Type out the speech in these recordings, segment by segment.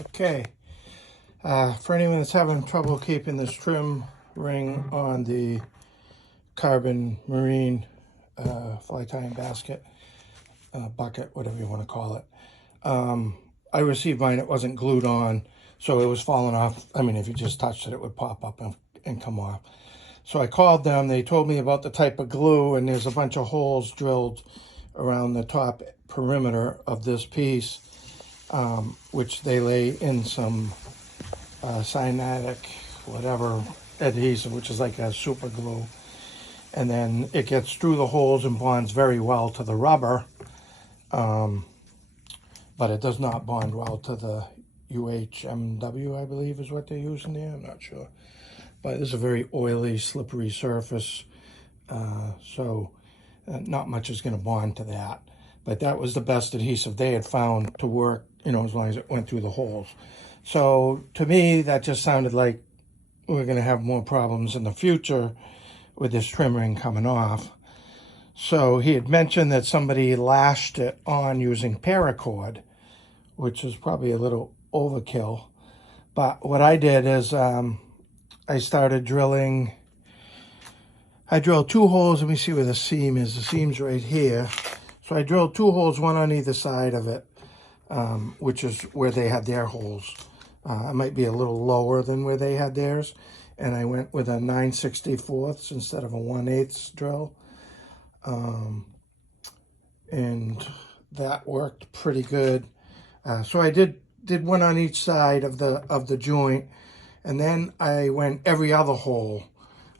Okay, for anyone that's having trouble keeping this trim ring on the carbon marine fly tying basket, bucket, whatever you want to call it. I received mine, it wasn't glued on, so it was falling off. I mean, if you just touched it, it would pop up and come off. So I called them, they told me about the type of glue, and there's a bunch of holes drilled around the top perimeter of this piece, which they lay in some cyanotic, whatever adhesive, which is like a super glue. And then it gets through the holes and bonds very well to the rubber, but it does not bond well to the UHMW, I believe is what they're using there. I'm not sure. But this is a very oily, slippery surface, so not much is going to bond to that. But that was the best adhesive they had found to work, you know, as long as it went through the holes. So to me, that just sounded like we're going to have more problems in the future with this trim ring coming off. So he had mentioned that somebody lashed it on using paracord, which is probably a little overkill. But what I did is I started drilling. I drilled 2 holes. Let me see where the seam is. The seam's right here. So I drilled 2 holes, one on either side of it, which is where they had their holes. It might be a little lower than where they had theirs. And I went with a 9/64 instead of a 1/8 drill. And that worked pretty good. So I did one on each side of the joint, and then I went every other hole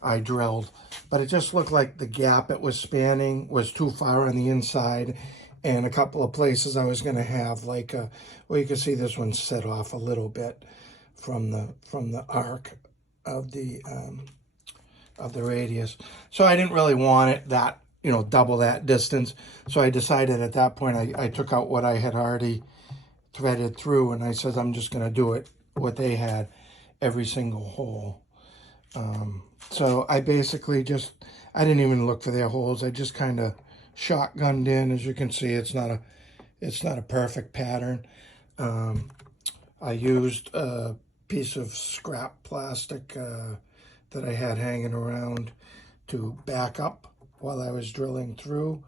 I drilled, but it just looked like the gap it was spanning was too far on the inside, and a couple of places I was going to have like a, well, you can see this one set off a little bit from the arc of the radius. So I didn't really want it that, you know, double that distance. So I decided at that point I took out what I had already threaded through, and I said I'm just going to do it what they had, every single hole. So I basically just, I didn't even look for their holes. I just kind of shotgunned in. As you can see, it's not a perfect pattern. I used a piece of scrap plastic that I had hanging around to back up while I was drilling through.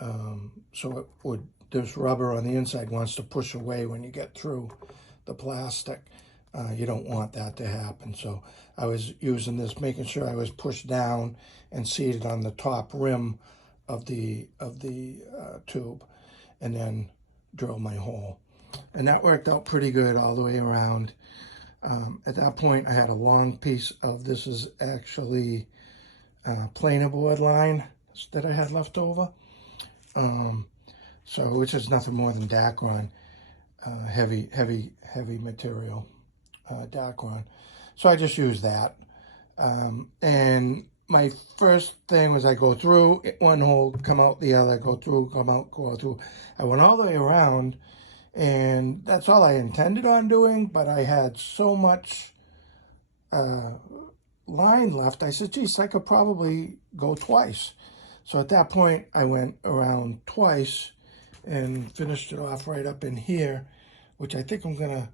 So it would, this rubber on the inside wants to push away when you get through the plastic. You don't want that to happen. So I was using this, making sure I was pushed down and seated on the top rim of the tube, and then drill my hole. And that worked out pretty good all the way around. At that point, I had a long piece of, this is actually planer board line that I had left over. So, which is nothing more than Dacron, heavy material, Dacron. So I just used that. And my first thing was I go through one hole, come out the other, go through, come out, go through. I went all the way around, and that's all I intended on doing, but I had so much line left. I said, geez, I could probably go twice. So at that point, I went around twice and finished it off right up in here, which I think I'm going to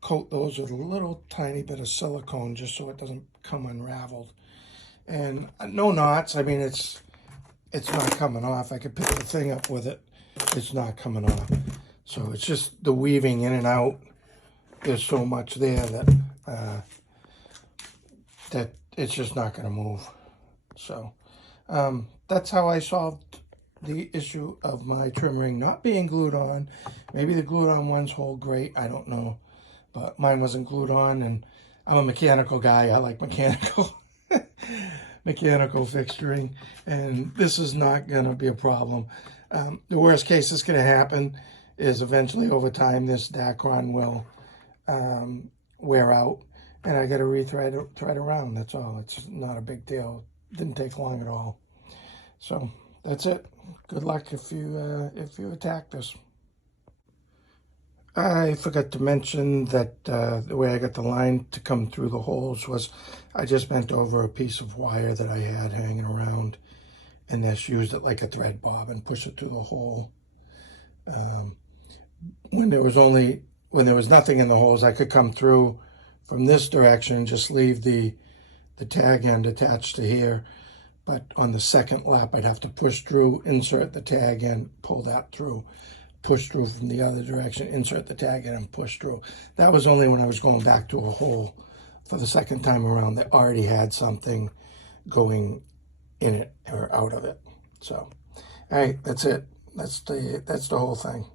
coat those with a little tiny bit of silicone just so it doesn't come unraveled. And no knots. I mean, it's not coming off. I could pick the thing up with it. It's not coming off. So it's just the weaving in and out. There's so much there that that it's just not going to move. So that's how I solved the issue of my trim ring not being glued on. Maybe the glued on ones hold great, I don't know. But mine wasn't glued on, and I'm a mechanical guy. I like mechanical fixturing, and this is not going to be a problem. The worst case that's going to happen is eventually over time this Dacron will wear out, and I got to thread around. That's all. It's not a big deal. Didn't take long at all. So that's it. Good luck if you attack this. I forgot to mention that the way I got the line to come through the holes was I just bent over a piece of wire that I had hanging around, and just used it like a thread bob and push it through the hole. When there was only when there was nothing in the holes, I could come through from this direction and just leave the tag end attached to here. But on the second lap, I'd have to push through, insert the tag end, pull that through, push through from the other direction, insert the tag end, and push through. That was only when I was going back to a hole for the second time around that already had something going in it or out of it. So, all right, that's it. That's the whole thing.